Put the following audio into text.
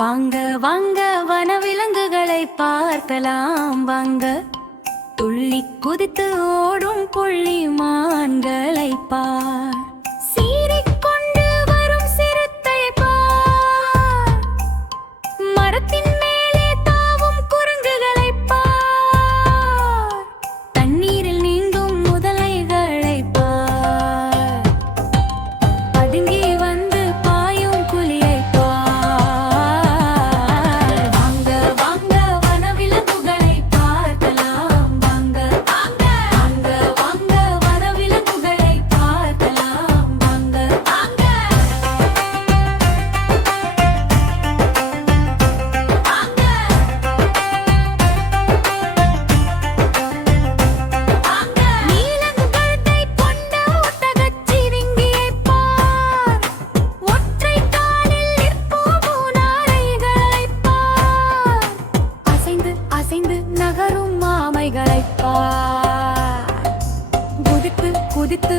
வாங்க வாங்க வனவிலங்குகளை பார்க்கலாம் வாங்க, துள்ளி குதித்து ஓடும் புள்ளி மான்களை பார், சீறிக்கொண்டு வரும் சிறுத்தை பார், மரத்தின் மேலே தாவும் குரங்குகளை பார், தண்ணீரில் நீந்தும் முதலைகளை பார், பதுங்கி வந்து பாயும் புலியை பார். வாங்க வாங்க வனவிலங்குகளை பார்க்கலாம் வாங்க, வாங்க வாங்க வனவிலங்குகளை பார்க்கலாம் வாங்க, வாங்க நீலங்கழுத்தை கொண்ட ஒட்டகச்சிவிங்கியைப் பார், ஒற்றை காலில் நிற்போம் பூனாரைகளைப் பார், அசைந்து அசைந்து நகரும் ஆமைகளைப் பார், குதித்து குதித்து